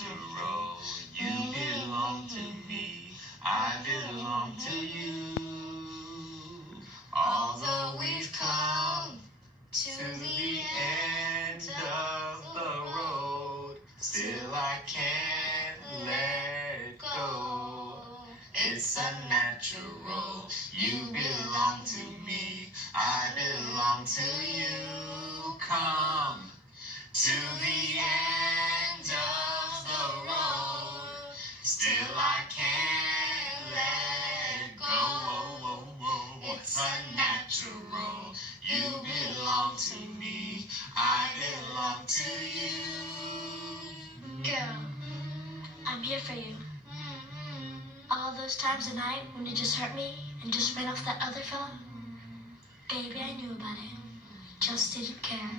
unnatural. You belong to me, I belong to you. Although we've come to the end of the road, still I can't let go. It's unnatural. You belong to me, I belong to you. Come to the end of the road, still I can't let go. It's unnatural. You belong to me, I belong to you. Girl, I'm here for you. All those times at night when you just hurt me and just ran off that other fella, baby, I knew about it. Just didn't care.